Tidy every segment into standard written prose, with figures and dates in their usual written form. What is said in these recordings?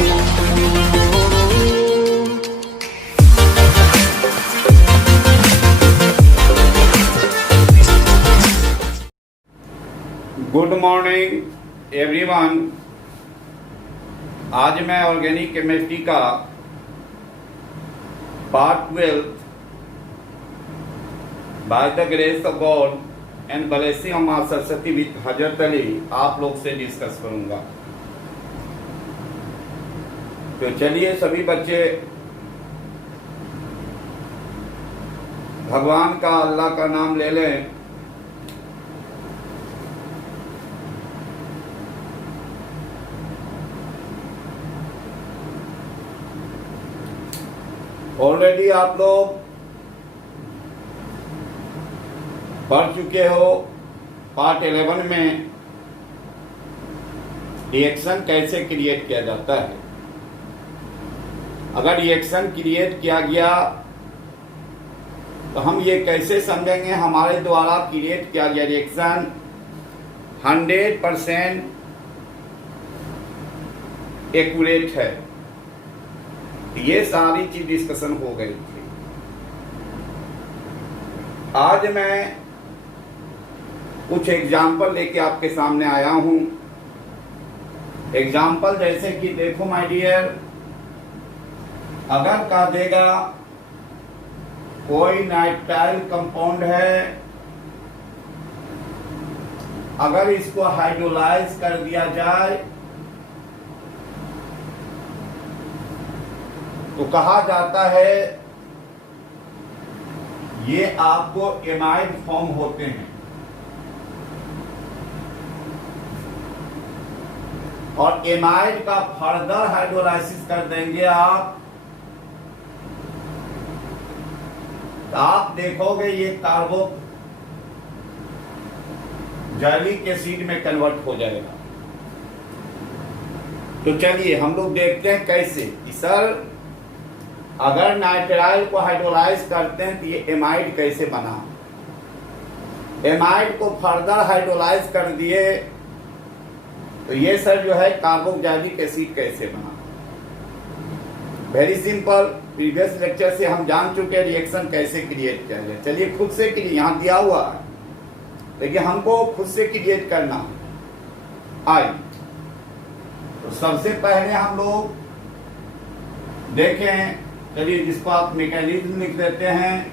Good morning everyone. आज मैं organic chemistry का part 12 by the grace of God and blessing of मां Saraswati with हजरत अली आप लोग से डिस्कस करूंगा। तो चलिए सभी बच्चे भगवान का, अल्लाह का नाम ले लें। ऑलरेडी आप लोग पढ़ चुके हो पार्ट 11 में रिएक्शन कैसे क्रिएट किया जाता है। अगर रिएक्शन क्रिएट किया गया तो हम ये कैसे समझेंगे हमारे द्वारा क्रिएट किया गया रिएक्शन 100% एक्यूरेट है। ये सारी चीज डिस्कशन हो गई थी। आज मैं कुछ एग्जाम्पल लेके आपके सामने आया हूं। एग्जाम्पल जैसे कि देखो माय डियर, अगर कह देगा कोई नाइट्राइल कंपाउंड है, अगर इसको हाइड्रोलाइज कर दिया जाए तो कहा जाता है ये आपको एमाइड फॉर्म होते हैं। और एमाइड का फर्दर हाइड्रोलाइसिस कर देंगे आप, तो आप देखोगे ये कार्बो जैलिक एसिड में कन्वर्ट हो जाएगा। तो चलिए हम लोग देखते हैं कैसे कि सर अगर नाइट्राइल को हाइड्रोलाइज करते हैं तो ये एमाइड कैसे बना। एमाइड को फर्दर हाइड्रोलाइज कर दिए तो ये सर जो है कार्बोक्सिलिक एसिड कैसे बना। वेरी सिंपल, प्रीवियस लेक्चर से हम जान चुके रिएक्शन कैसे क्रिएट किया जाए। चलिए खुद से क्रिएट, यहां दिया हुआ है लेकिन हमको खुद से क्रिएट करना आइए। तो सबसे पहले हम लोग देखें, चलिए जिसको आप मैकेनिज्म लिख देते हैं।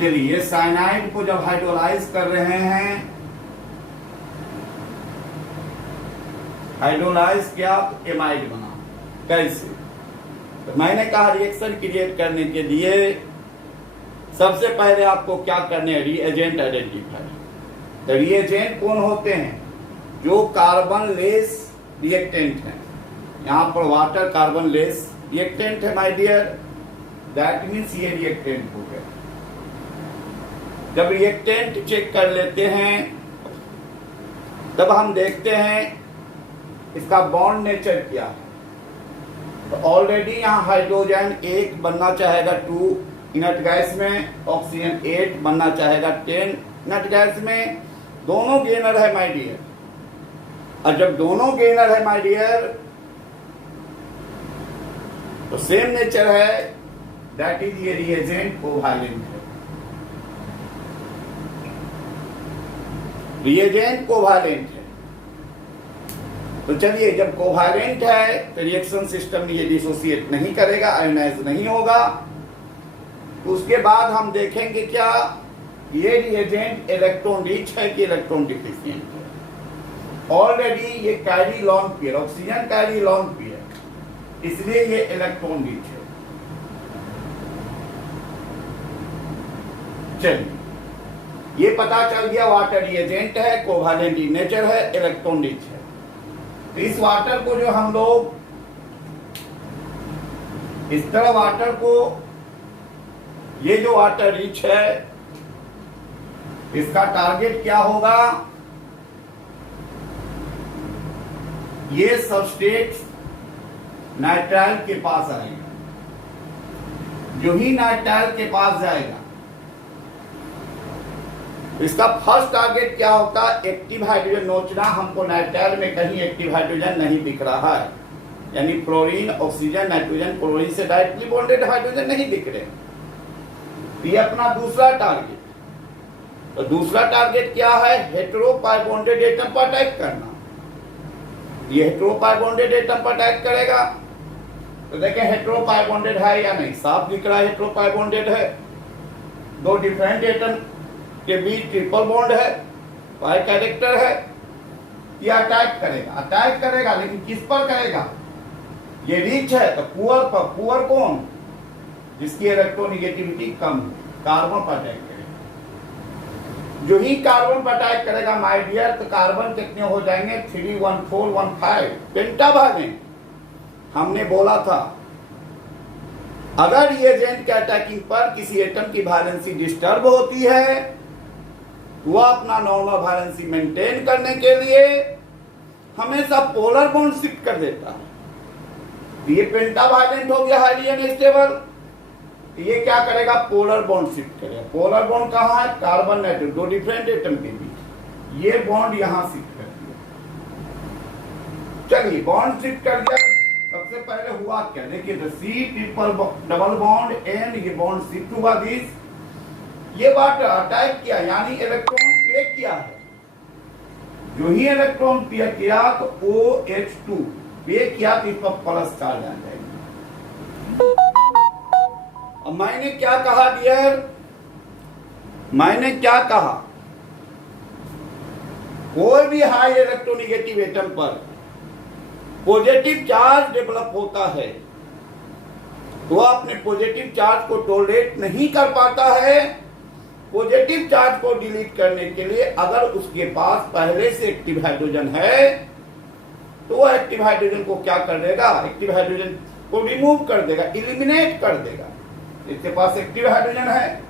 चलिए साइनाइड को जब हाइड्रोलाइज कर रहे हैं, हाइड्रोलाइज किया तो एमाइड बना। कैसे? तो मैंने कहा रिएक्शन क्रिएट करने के लिए सबसे पहले आपको क्या करने हैं, रिएजेंट आइडेंटिफाई। तो रिएजेंट कौन होते हैं? जो कार्बन लेस रिएक्टेंट है। यहां पर वाटर कार्बन लेस रिएक्टेंट है माय डियर, दैट मीन्स ये रिएक्टेंट हो गया। जब रिएक्टेंट चेक कर लेते हैं तब हम देखते हैं इसका बॉन्ड नेचर क्या है। तो ऑलरेडी यहां हाइड्रोजन 1 बनना चाहेगा 2 इनर्ट गैस में, ऑक्सीजन 8 बनना चाहेगा 10 इनर्ट गैस में। दोनों गेनर है माय डियर। और जब दोनों गेनर है माय डियर तो सेम नेचर है, दैट इज ये रिएजेंट कोवैलेंट है। रिएजेंट कोवैलेंट है। तो चलिए जब कोवैलेंट है तो रिएक्शन सिस्टम ये डिसोसिएट नहीं करेगा, आयोनाइज नहीं होगा। तो उसके बाद हम देखेंगे क्या ये रिएजेंट इलेक्ट्रॉन रिच है कि इलेक्ट्रॉन डिफिशिएंट है। ऑलरेडी ये carry lone pair, oxygen carry lone pair, इसलिए ये इलेक्ट्रॉन रिच है। चलिए ये पता चल गया वाटर रिएजेंट है, कोवैलेंट नेचर है, इलेक्ट्रॉन रिच है। तो इस वाटर को जो हम लोग इस तरह वाटर को, ये जो वाटर रिच है इसका टारगेट क्या होगा? ये सबस्ट्रेट नाइट्राइल के पास आएगा। जो ही नाइट्राइल के पास जाएगा इसका फर्स्ट टारगेट क्या होता है? एक्टिव हाइड्रोजन नोचना। हमको नाइट्राइल में कहीं एक्टिव हाइड्रोजन नहीं दिख रहा है, यानी फ्लोरीन, ऑक्सीजन, नाइट्रोजन, क्लोरीन से डायरेक्टली बॉन्डेड हाइड्रोजन नहीं दिख रहे। ये अपना दूसरा टारगेट। तो दूसरा टारगेट क्या है? हेटेरो पाई बॉन्डेड एटम पर अटैक करना। ये हेटेरो पाई बॉन्डेड एटम पर अटैक करेगा। तो देखें हेटेरो पाई बॉन्डेड है या नहीं, साफ दिख रहा है हेटेरो पाई बॉन्डेड है। दो डिफरेंट एटम के बीच ट्रिपल बॉन्ड है, पाई कैरेक्टर है। ये अटैक करेगा, लेकिन किस पर करेगा? ये रिच है तो पुअर पर। पुअर कौन? जिसकी इलेक्ट्रोनिगेटिविटी कम, कार्बन पर अटैक करेगा। जो ही कार्बन पर अटैक करेगा माय डियर, तो कार्बन कितने हो जाएंगे? 3 1 4 1 5 पेंटा भागें। हमने बोला था अगर ये एजेंट के अटैकिंग पर किसी एटम की वैलेंसी डिस्टर्ब होती है, वो अपना नॉर्मल वैलेंसी मेंटेन करने के लिए हमेशा पोलर बॉन्ड शिफ्ट कर देता है। ये पेंटावालेंट हो गया, हाईली अनस्टेबल। ये क्या करेगा? पोलर बॉन्ड शिफ्ट करेगा। पोलर बॉन्ड कहाँ है? कार्बन नाइट्रोजन, दो डिफरेंट एटम के बीच। ये बॉन्ड यहां शिफ्ट कर दिया। चलिए बॉन्ड शिफ्ट कर दिया। सबसे पहले हुआ क्या? देखिए तो C triple double bond and ये बॉन्ड शिफ्ट हुआ दिस। ये बात अटैक किया, यानी इलेक्ट्रॉन पे किया है। जो ही इलेक्ट्रॉन पे किया तो OH2 पे किया तो इस पर प्लस चार्ज आ जाएगा। अब मैंने क्या कहा डियर? मैंने क्या कहा? कोई भी हाई इलेक्ट्रोनिगेटिव एटम पर पॉजिटिव चार्ज डेवलप होता है तो अपने पॉजिटिव चार्ज को टॉलरेट नहीं कर पाता है। पॉजिटिव चार्ज को डिलीट करने के लिए अगर उसके पास पहले से एक्टिव हाइड्रोजन है तो वह एक्टिव हाइड्रोजन को क्या कर देगा? एक्टिव हाइड्रोजन को रिमूव कर देगा, इलिमिनेट कर देगा। इसके पास एक्टिव हाइड्रोजन है,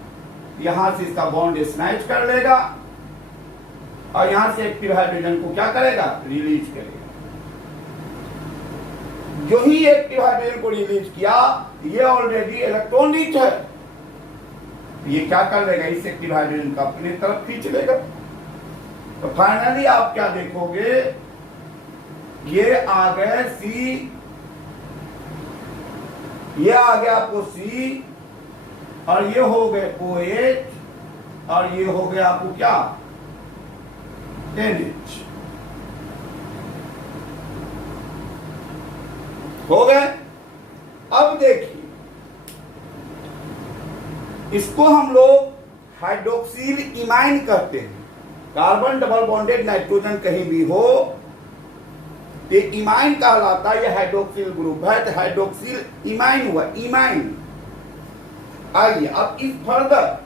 यहां से इसका बॉन्ड स्नैच कर लेगा और यहां से एक्टिव हाइड्रोजन को क्या करेगा? रिलीज करेगा। जो ही एक्टिव हाइड्रोजन को रिलीज किया, ये ऑलरेडी इलेक्ट्रॉन रिच है, ये क्या कर लेगा? इस एक्टिव हाइड्रोजन का अपनी तरफ खींच लेगा। तो फाइनली आप क्या देखोगे? ये आ गए सी, ये आ गया आपको सी, और ये हो गए OH, और ये हो गया आपको क्या? NH हो गए। अब देखिए इसको हम लोग हाइड्रोक्सिल इमाइन कहते हैं। कार्बन डबल बॉन्डेड नाइट्रोजन कहीं भी हो ये इमाइन कहलाता है। ये हाइड्रोक्सिल ग्रुप है तो हाइड्रोक्सिल इमाइन हुआ, इमाइन। आइए अब इस फर्दर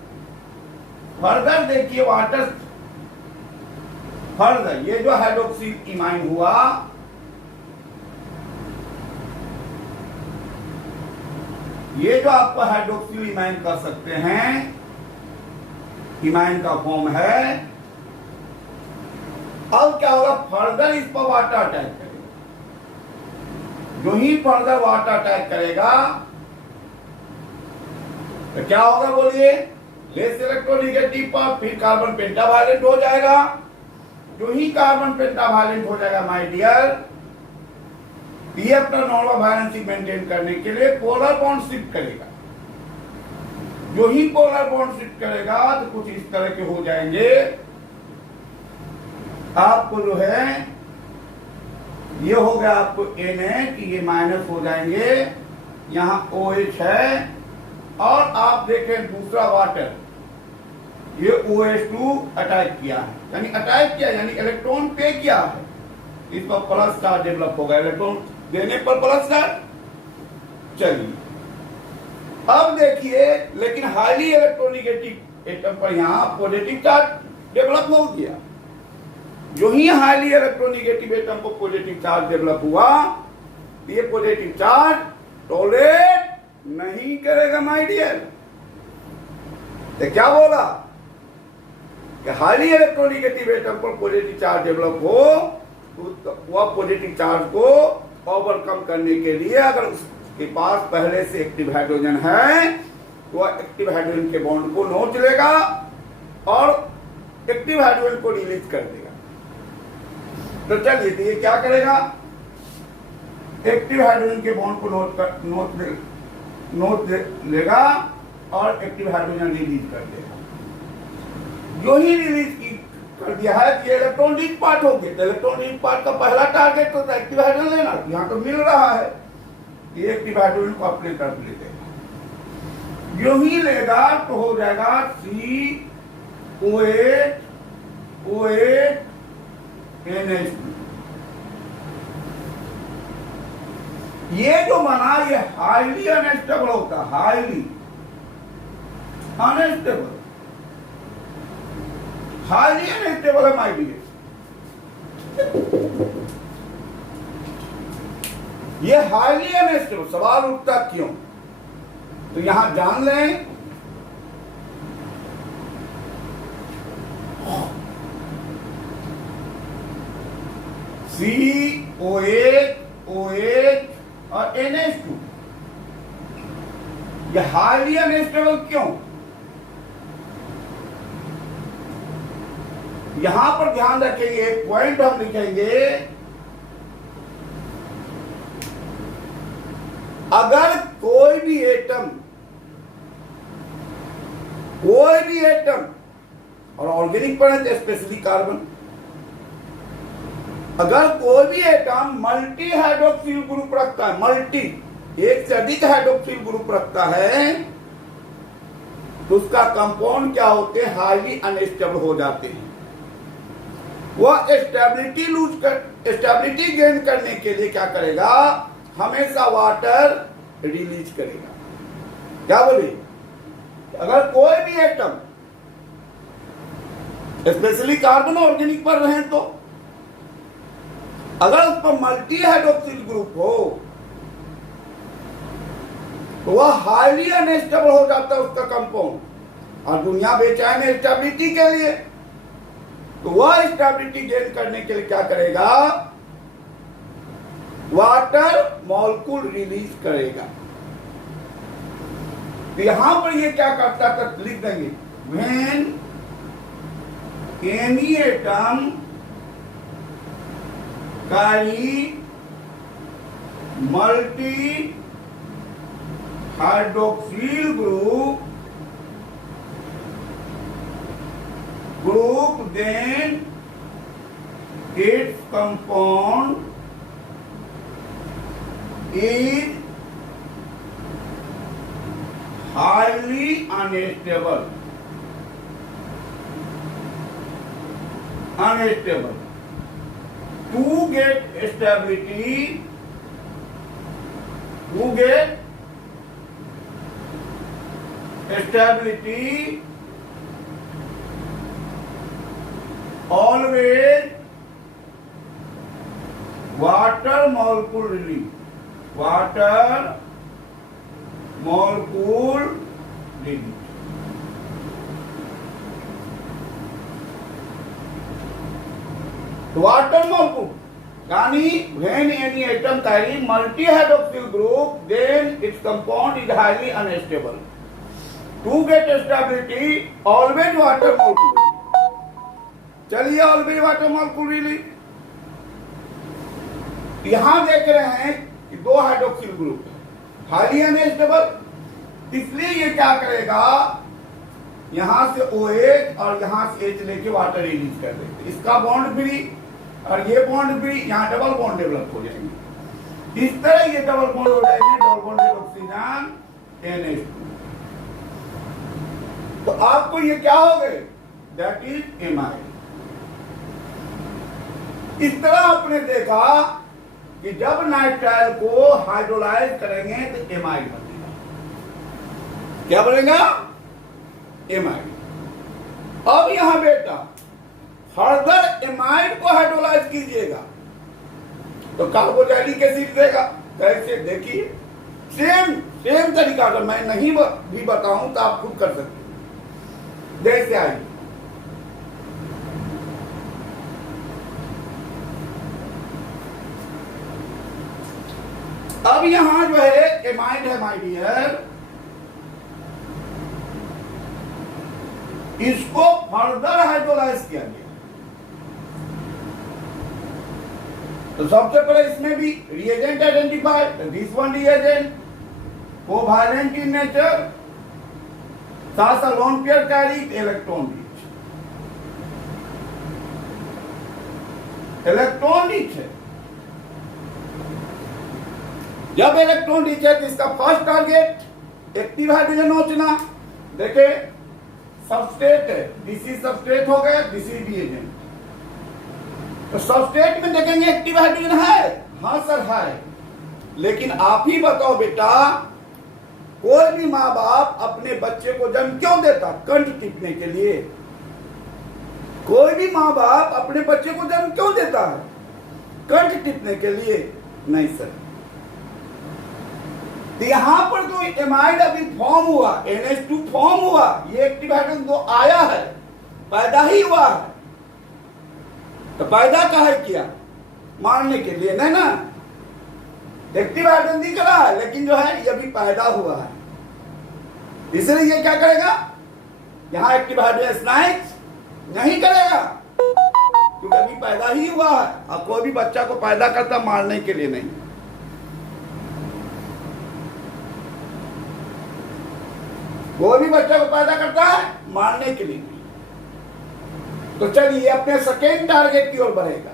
देखिए वाटर फर्दर ये जो हाइड्रोक्सिल इमाइन हुआ, ये जो आपको हाइड्रोक्सिल इमाइन कर सकते हैं, इमाइन का फॉर्म है। अब क्या होगा? फर्दर इस पर वाटर अटैक करेगा। जो ही फर्दर वाटर अटैक करेगा तो क्या होगा? बोलिए। लेस इलेक्ट्रोनिगेटिव पर फिर कार्बन पेंटावालेंट हो जाएगा। जो ही कार्बन पेंटावालेंट हो जाएगा माय डियर, ये अपना नॉर्मल वैलेंसी मेंटेन करने के लिए पोलर बॉन्ड शिफ्ट करेगा। जो ही पोलर बॉन्ड शिफ्ट करेगा तो कुछ इस तरह के हो जाएंगे। आपको जो है ये हो गया आपको Na कि ये माइनस हो जाएंगे, यहां OH है, और आप देखें दूसरा वाटर ये OH2 अटैक किया है, यानी अटैक किया यानी इलेक्ट्रॉन पे किया है। इस पर प्लस चार्ज डेवलप होगा, इलेक्ट्रॉन देने पर प्लस चार्ज। चलिए अब देखिए, लेकिन हाईली इलेक्ट्रोनिगेटिव एटम पर यहां पॉजिटिव चार्ज डेवलप हो गया। जो ही हाईली इलेक्ट्रोनिगेटिव एटम को पॉजिटिव चार्ज डेवलप हुआ, ये पॉजिटिव चार्ज टॉलरेट नहीं करेगा माय डियर। तो क्या बोला कि हाईली इलेक्ट्रोनिगेटिव एटम पर पॉजिटिव चार्ज डेवलप हो तो वह पॉजिटिव चार्ज को ओवरकम करने के लिए अगर उसके पास पहले से एक्टिव हाइड्रोजन है तो वह एक्टिव हाइड्रोजन के बॉन्ड को नोच लेगा और एक्टिव हाइड्रोजन को रिलीज कर देगा। तो चलिए, तो ये क्या करेगा, एक्टिव हाइड्रोजन के बॉन्ड को नोट लेगा और एक्टिव हाइड्रोजन रिलीज कर देगा। जो ही रिलीज कर दिया है कि इलेक्ट्रॉन रिच पार्ट हो गया, तो इलेक्ट्रॉन रिच पार्ट का पहला टारगेट तो एक्टिव हाइड्रोजन लेना, यहाँ तो मिल रहा है, ये एक्टिव हाइड्रोजन को अपने तरफ ले लेगा। जो ही लेगा तो हो जाएगा COH NH2। ये जो बना ये हाईली अनस्टेबल होता है, हाईली अनस्टेबल, हाईली अनस्टेबल है माय डियर। ये हाईली अनस्टेबल, सवाल उठता क्यों, तो यहां जान लें COH OH और NH2 ये हाईली अनस्टेबल क्यों। यहां पर ध्यान रखेंगे, एक पॉइंट हम लिखेंगे, अगर कोई भी एटम और ऑर्गेनिक पर है तो स्पेशली कार्बन, अगर कोई भी एटम मल्टी हाइड्रोक्सिल ग्रुप रखता है, मल्टी एक से अधिक हाइड्रोक्सिल ग्रुप रखता है, तो उसका कंपाउंड क्या होते हैं, हाईली अनस्टेबल हो जाते हैं। वह स्टेबिलिटी गेन करने के लिए क्या करेगा, हमेशा वाटर रिलीज करेगा। क्या बोले, अगर कोई भी एटम स्पेशली कार्बन ऑर्गेनिक पर रहे, तो अगर उस पर मल्टी हाइड्रोक्सिल ग्रुप हो तो वह हाईली अनस्टेबल हो जाता है उसका कंपाउंड, और दुनिया बेचैन है स्टेबिलिटी के लिए, तो वह स्टेबिलिटी गेन करने के लिए क्या करेगा, वाटर मॉलिक्यूल रिलीज करेगा। तो यहां पर ये क्या करता है, तो लिख देंगे, when any atom carry multi hydroxyl group then its compound is highly unstable, to get stability, always water molecule release, water molecule यानी when any atom carry multi hydroxyl group then its compound is highly unstable. To get stability always water molecule, चलिए always water molecule release। यहां देख रहे हैं कि दो hydroxyl group highly unstable, इसलिए ये क्या करेगा, यहां से OH और यहां से H लेके वाटर रिलीज कर देते, इसका बॉन्ड फ्री और ये बॉन्ड फ्री, यहां डबल बॉन्ड डेवलप हो जाएंगे। इस तरह ये डबल बॉन्ड हो जाएंगे, डबल बॉन्ड ऑक्सीजन NH2। तो आपको ये क्या हो गए, दैट इज एमाइड। इस तरह आपने देखा कि जब नाइट्राइल को हाइड्रोलाइज करेंगे तो एमाइड बनेगा। क्या बनेगा, एमाइड। अब यहां बेटा फर्दर एमाइड को हाइड्रोलाइज कीजिएगा तो कार्बोक्सिलिक एसिड देगा। कैसे, देखिए सेम तरीका, अगर मैं नहीं भी बताऊं तो आप खुद कर सकते हैं। जैसे आइए, अब यहां जो है एमाइड है माय डियर, इसको फर्दर हाइड्रोलाइज किया गया। तो सबसे पहले इसमें भी reagent identified, this one reagent covalent in nature, साथ साथ lone pair carry electron rich, electron rich है। जब इलेक्ट्रॉन रिच है तो इसका फर्स्ट टारगेट एक्टिव हाइड्रोजन नोचना। देखे सबस्ट्रेट है, दिस इज सबस्ट्रेट हो गया, दिस इज रिएजेंट। तो सबस्ट्रेट में देखेंगे एक्टिव हाइड्रोजन है, हाँ सर है, लेकिन आप ही बताओ बेटा, कोई भी माँ बाप अपने बच्चे को जन्म क्यों देता? कंठ टिपने के लिए। कोई भी माँ बाप अपने बच्चे को जन्म क्यों देता है? कंठ टिपने के लिए नहीं सर। तो यहां पर जो एमाइड अभी फॉर्म हुआ, NH2 फॉर्म हुआ, ये एक्टिव हाइड्रोजन जो आया है, पैदा ही हुआ है। तो पैदा काहे किया? मारने के लिए नहीं ना। एक्टिव हाइड्रोजन दिख रहा है, लेकिन जो है ये भी पैदा हुआ है, इसलिए ये क्या करेगा? यहां एक्टिव हाइड्रोजन स्नाइक्स नहीं करेगा, क्योंकि अभी पैदा ही हुआ है। अब कोई भी बच्चा को पैदा करता मारने के लिए नहीं। कोई भी बच्चा को पैदा करता है मारने के लिए नहीं। तो चलिए अपने सेकेंड टारगेट की ओर बढ़ेगा।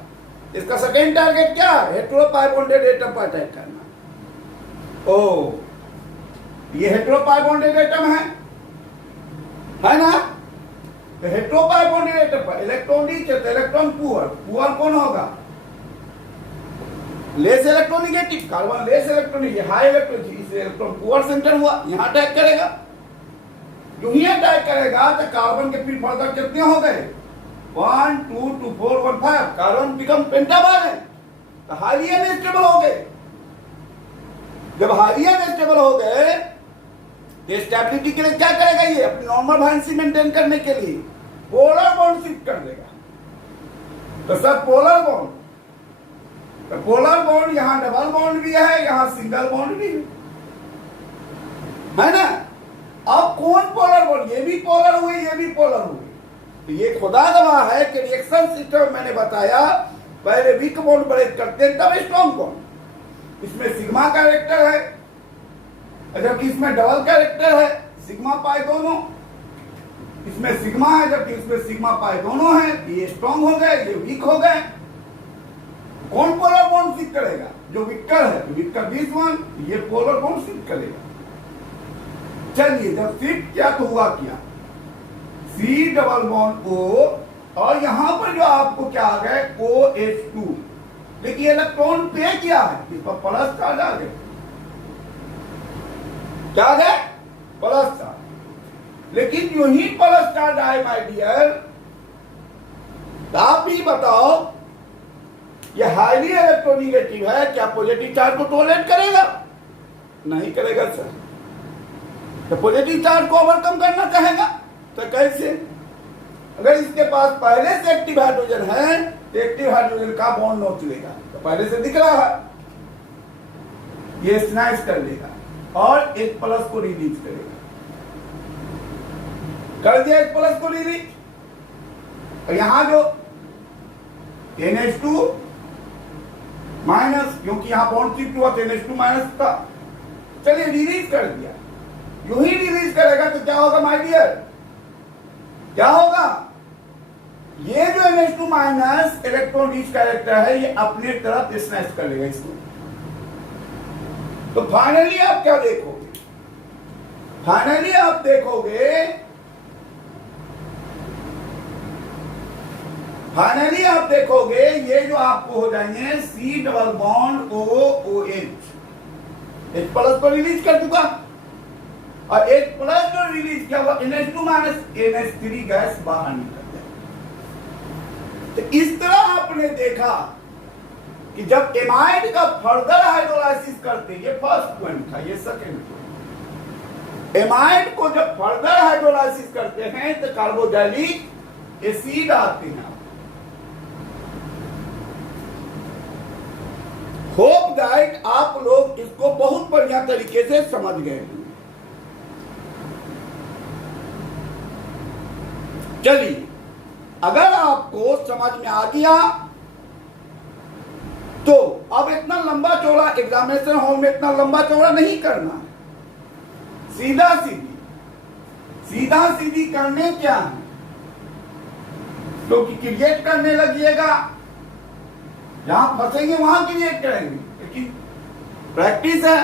इसका सेकेंड टारगेट क्या है? हेटेरोपाई बॉन्डेड एटम पर अटैक करना। ओ, ये हेटेरोपाई बॉन्डेड एटम है ना? तो हेटेरोपाई बॉन्डेड एटम पर इलेक्ट्रॉन रिच है तो इलेक्ट्रॉन पुअर। पुअर कौन होगा? Less electronegative, carbon less electronic, high electron, इसलिए इलेक्ट्रॉन पुअर सेंटर हुआ, यहां अटैक करेगा। जो ही अटैक करेगा तो कार्बन के फिर फर्दर कितने हो गए? 1 2 2 4 1 5, कार्बन बिकम पेंटावैलेंट, तो हाईली अनस्टेबल हो गए। जब हाईली अनस्टेबल हो गए तो स्टेबिलिटी के लिए क्या करेगा? ये अपनी नॉर्मल वालेंसी मेंटेन करने के लिए पोलर बॉन्ड शिफ्ट कर देगा। तो सब पोलर बॉन्ड, तो पोलर बॉन्ड यहां डबल बॉन्ड भी है, यहां सिंगल बॉन्ड भी है ना। अब कौन पोलर बॉन्ड? ये भी पोलर हुए, ये भी पोलर हुए। तो ये खुदा गवाह है कि रिएक्शन सिस्टम मैंने बताया, पहले वीक बॉन्ड ब्रेक करते हैं तब स्ट्रॉन्ग बॉन्ड। इसमें सिग्मा कैरेक्टर है, जबकि इसमें डबल कैरेक्टर है, सिग्मा पाई दोनों। इसमें सिग्मा है जबकि इसमें सिग्मा पाई दोनों है। ये स्ट्रॉन्ग हो गए, ये वीक हो गए। कौन पोलर बॉन्ड शिफ्ट करेगा? जो विक्टर है, विक्टर दिस वन, ये पोलर बॉन्ड शिफ्ट करेगा। चलिए, जब शिफ्ट किया तो हुआ क्या? C डबल बॉन्ड O, और यहां पर जो आपको क्या आ गए? OH2। देखिए इलेक्ट्रॉन पे क्या है? इस पर प्लस चार्ज आ गए। क्या आ गए? Plus charge. लेकिन जो ही प्लस चार्ज आए माय डियर, आप ही बताओ, ये हाईली इलेक्ट्रोनिगेटिव है, क्या पॉजिटिव चार्ज को टॉलरेट करेगा? नहीं करेगा सर। तो पॉजिटिव चार्ज को ओवरकम करना चाहेगा तो कैसे? अगर इसके पास पहले से एक्टिव हाइड्रोजन है तो एक्टिव हाइड्रोजन का बॉन्ड नोच लेगा, तो पहले से दिख रहा है, ये स्नाइस कर लेगा और एक प्लस को रिलीज करेगा। कर दिया एक प्लस को रिलीज, और यहां जो NH2 माइनस, क्योंकि यहां बॉन्ड शिफ्ट हुआ तो NH2 माइनस था, चलिए रिलीज कर दिया। यू ही रिलीज करेगा तो क्या होगा माय डियर? क्या होगा? ये जो NH2 minus electron rich character है, ये अपने तरफ स्नैच कर लेगा इसको। तो फाइनली आप क्या देखोगे? फाइनली आप देखोगे, फाइनली आप देखोगे ये जो आपको हो जाएंगे C डबल बॉन्ड OOH, एक प्लस को रिलीज कर चुका, और एक प्लस जो रिलीज किया हुआ NH2 माइनस NH3 गैस बाहर निकल जाए। तो इस तरह आपने देखा कि जब एमाइड का फर्दर हाइड्रोलाइसिस करते, ये फर्स्ट पॉइंट था, ये सेकंड पॉइंट। एमाइड को जब फर्दर हाइड्रोलाइसिस करते हैं तो कार्बोक्सिलिक एसिड आते हैं। होप दैट आप लोग इसको बहुत बढ़िया तरीके से समझ गए। चलिए, अगर आपको समझ में आ गया तो अब इतना लंबा चौड़ा एग्जामिनेशन हॉल में इतना लंबा चौड़ा नहीं करना है, सीधा सीधी करने क्या है, क्योंकि क्रिएट करने लगिएगा, जहां फंसेंगे वहां क्रिएट करेंगे, लेकिन प्रैक्टिस है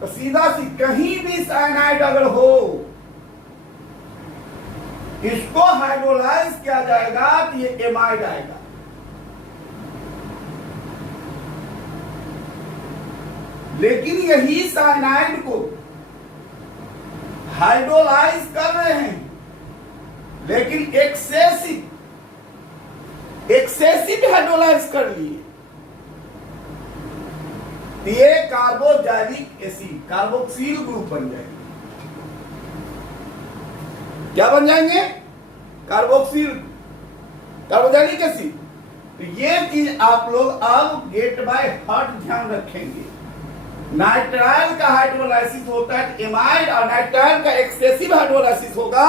तो सीधा कहीं भी साइनाइड अगर हो इसको हाइड्रोलाइज किया जाएगा तो ये एमाइड आएगा। लेकिन यही साइनाइड को हाइड्रोलाइज कर रहे हैं, लेकिन एक्सेसिव हाइड्रोलाइज कर लिए, ये कार्बोजाइलिक एसिड कार्बोक्सिल ग्रुप बन जाएंगे। क्या बन जाएंगे? Carboxylic acid. तो ये चीज आप लोग अब गेट बाय हार्ट ध्यान रखेंगे। नाइट्राइल का हाइड्रोलाइसिस होता है एमाइड, और नाइट्राइल का एक्सेसिव हाइड्रोलाइसिस होगा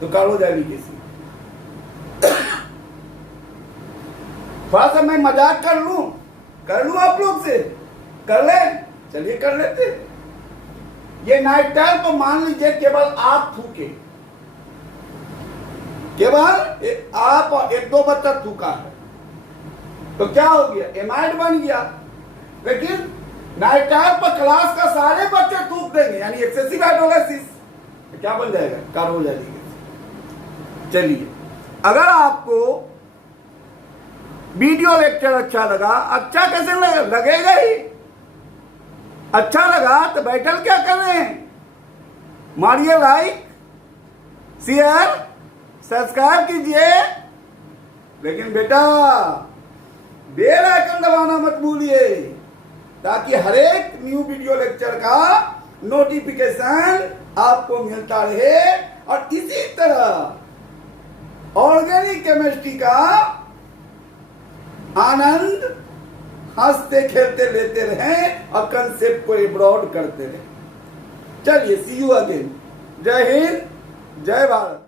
तो कार्बोजाइलिक एसिड। थोड़ा सा मैं मजाक कर लूं आप लोग से, कर ले, चलिए कर लेते। ये नाइट्राइल को मान लीजिए केवल आप फूके, केवल आप और एक दो बच्चा थूका है तो क्या हो गया? एमाइड बन गया। लेकिन नाइट्राइल पर क्लास का सारे बच्चे थूक देंगे, यानी एक्सेसिव हाइड्रोलाइसिस, तो क्या बन जाएगा? Carboxylic acid. चलिए, अगर आपको वीडियो लेक्चर अच्छा लगा, अच्छा कैसे लगेगा ही, अच्छा लगा तो बैठल क्या कर रहे हैं? मारिए लाइक, शेयर, सब्सक्राइब कीजिए, लेकिन बेटा बेल आइकन दबाना मत भूलिए, ताकि हर एक न्यू वीडियो लेक्चर का नोटिफिकेशन आपको मिलता रहे। और इसी तरह ऑर्गेनिक केमिस्ट्री का आनंद हंसते खेलते लेते रहें और कंसेप्ट को एब्रॉड करते रहें। चलिए, सी यू अगेन। जय हिंद, जय भारत।